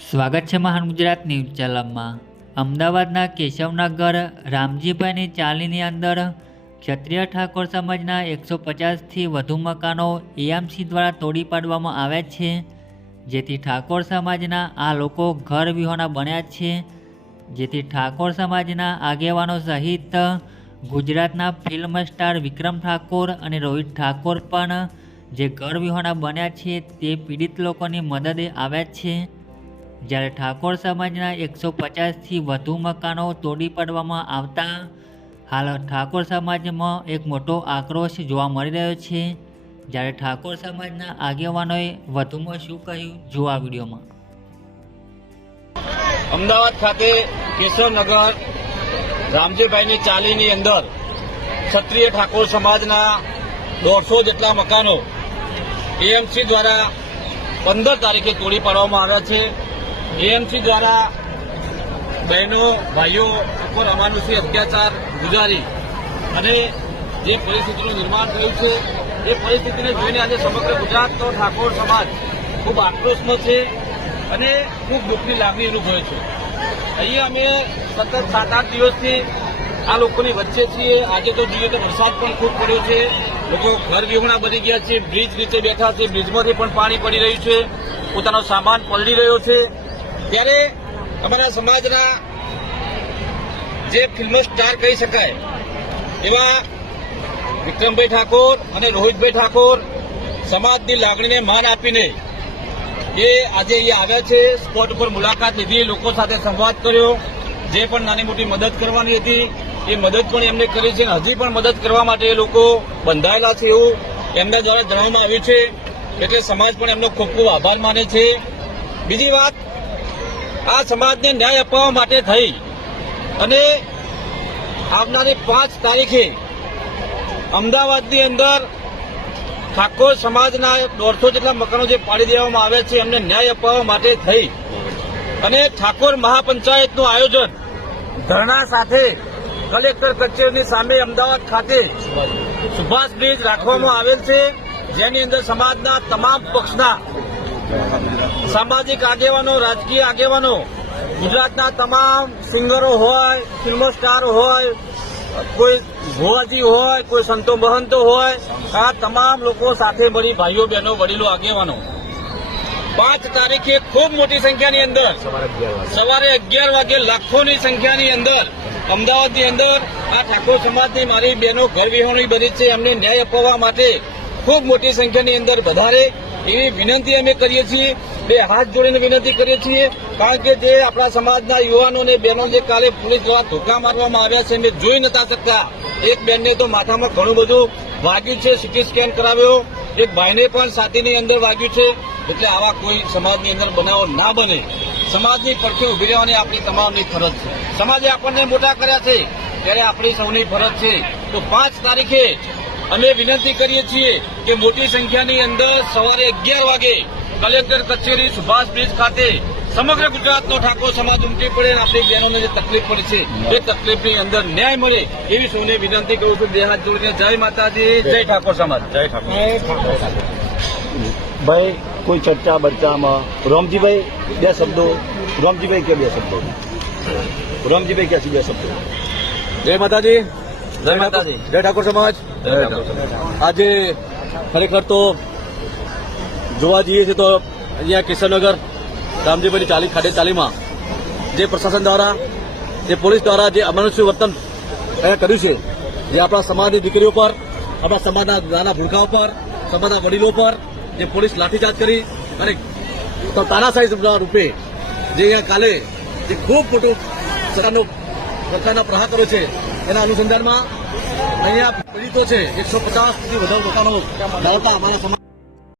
સ્વાગત છે મહાન ગુજરાત ન્યૂઝ ચેનલમાં। અમદાવાદના કેશવનગર રામજીભાઈની ચાલીની અંદર ક્ષત્રિય ઠાકોર સમાજના 150થી વધુ મકાનો એએમસી દ્વારા તોડી પાડવામાં આવ્યા છે, જેથી ઠાકોર સમાજના આ લોકો ઘર વિહોણા બન્યા છે। જેથી ઠાકોર સમાજના આગેવાનો સહિત ગુજરાતના ફિલ્મ સ્ટાર વિક્રમ ઠાકોર અને રોહિત ઠાકોર પણ જે ઘર વિહોણા બન્યા છે તે પીડિત લોકોની મદદે આવ્યા છે। જ્યારે ઠાકોર સમાજના 150થી વધુ મકાનો તોડી પાડવામાં આવતા હાલ ઠાકોર સમાજમાં એક મોટો આક્રોશ જોવા મળી રહ્યો છે। જ્યારે ઠાકોર સમાજના આગેવાનોએ વધુમાં શું કહ્યું જુઓ આ વિડીયોમાં। અમદાવાદ ખાતે કેશવનગર રામજીભાઈની ચાલીની અંદર ક્ષત્રિય ઠાકોર સમાજના 150 જેટલા મકાનો એએમસી દ્વારા 15 તારીખે તોડી પાડવામાં આવ્યા છે। એએમસી દ્વારા બહેનો ભાઈઓ ઉપર અમાનુષી અત્યાચાર ગુજારી અને જે પરિસ્થિતિનું નિર્માણ થયું છે એ પરિસ્થિતિને જોઈને આજે સમગ્ર ગુજરાતનો ઠાકોર સમાજ ખૂબ આક્રોશનો છે અને ખૂબ દુઃખની લાગણી અનુભવે છે। અહીંયા અમે સતત 7-8 દિવસથી આ લોકોની વચ્ચે છીએ। આજે તો જોઈએ તો વરસાદ પણ ખૂબ પડ્યો છે, લોકો ઘર વિહોણા બની ગયા છે, બ્રિજ નીચે બેઠા છે, બ્રિજમાંથી પણ પાણી પડી રહ્યું છે, પોતાનો સામાન પલળી રહ્યો છે। ત્યારે અમારા સમાજના જે ફિલ્મ સ્ટાર કહી શકાય એવા વિક્રમભાઈ ઠાકોર અને રોહિતભાઈ ઠાકોર સમાજની લાગણીને માન આપીને એ આજે અહીંયા આવ્યા છે। સ્પોટ ઉપર મુલાકાત લીધી, લોકો સાથે સંવાદ કર્યો, જે પણ નાની મોટી મદદ કરવાની હતી એ મદદ પણ એમને કરી છે। હજી પણ મદદ કરવા માટે એ લોકો બંધાયેલા છે એવું એમના દ્વારા જણાવવામાં આવ્યું છે, એટલે સમાજ પણ એમનો ખૂબ ખૂબ આભાર માને છે। બીજી વાત, આ સમાજને ન્યાય અપાવવા માટે થઈ અને આવનારી 5 તારીખે અમદાવાદની અંદર ઠાકોર સમાજના 150 જેટલા મકાનો જે પાડી દેવામાં આવ્યા છે એમને ન્યાય અપાવવા માટે થઈ અને ઠાકોર મહાપંચાયતનું આયોજન ધરણા સાથે કલેક્ટર કચેરીની સામે અમદાવાદ ખાતે સુભાષ બ્રિજ રાખવામાં આવેલ છે, જેની અંદર સમાજના તમામ પક્ષના સામાજિક આગેવાનો, રાજકીય આગેવાનો, ગુજરાતના તમામ સિંગરો હોય, ફિલ્મ સ્ટાર હોય, કોઈ ભુવાજી હોય, કોઈ સંતો મહંતો હોય, આ તમામ લોકો સાથે મળી ભાઈઓ બહેનો વડીલો આગેવાનો 5 તારીખે ખૂબ મોટી સંખ્યાની અંદર સવારે 11 વાગે લાખોની સંખ્યાની અંદર અમદાવાદની અંદર આ ઠાકોર સમાજની મારી બહેનો ઘર વિહોણી બની છે, અમને ન્યાય અપાવવા માટે ખૂબ મોટી સંખ્યાની અંદર વધારે એવી વિનંતી અમે કરીએ છીએ। બે હાથ જોડીને વિનંતી કરીએ છીએ, કારણ કે જે આપણા સમાજના યુવાનો અને બહેનો જે કાલે પોલીસ દ્વારા ધોકા મારવામાં આવ્યા છે અમે જોઈ નતા શકતા। એક બેનને તો માથામાં ઘણું બધું વાગ્યું છે, સીટી સ્કેન કરાવ્યો, એક ભાઈને પણ છાતીની અંદર વાગ્યું છે। એટલે આવા કોઈ સમાજની અંદર બનાવો ના બને, સમાજની પડખે ઉભી રહેવાની આપણી તમામની ફરજ છે। સમાજે આપણને મોટા કર્યા છે ત્યારે આપણી સૌની ફરજ છે। તો 5 તારીખે અમે વિનંતી કરીએ છીએ કે મોટી સંખ્યાની અંદર સવારે 11 વાગે કલેક્ટર કચેરી સુભાષ બ્રિજ ખાતે સમગ્ર ગુજરાતનો ઠાકોર સમાજ ઉમટી પડે અને આપણી બહેનોને જે તકલીફ પડી છે એ તકલીફની અંદર ન્યાય મળે એવી સૌને વિનંતી કરું છું। બે હાથ જોડીને જય માતાજી, જય ઠાકોર સમાજ, જય ઠાકોર। ભાઈ કોઈ ચર્ચા બર્ચામાં રામજીભાઈ 2 શબ્દો, રામજીભાઈ કે 2 શબ્દો, રામજીભાઈ ક્યાંથી 2 શબ્દો? જય માતાજી, જય માતાજી, જય ઠાકોર સમાજ। આજે ખરેખર તો જોવા જઈએ છીએ તો અહીંયા કેશવનગર રામજીભાઈની ચાલી ખાતે ચાલીમાં જે પ્રશાસન દ્વારા, જે પોલીસ દ્વારા જે અમાનુષી વર્તન કર્યું છે, જે આપણા સમાજની દીકરીઓ પર, આપણા સમાજના નાના ભૂલકાઓ પર, સમાજના વડીલો પર જે પોલીસ લાઠીચાર્જ કરી અને તાનાશાહી રૂપે જે અહીંયા કાલે જે ખૂબ મોટું સરકારનો પ્રહાર કર્યો છે, એના અનુસંધાનમાં અહીંયા પીડિતો છે 150થી વધુ મકાનો ધરાવતા અમારા સમાજ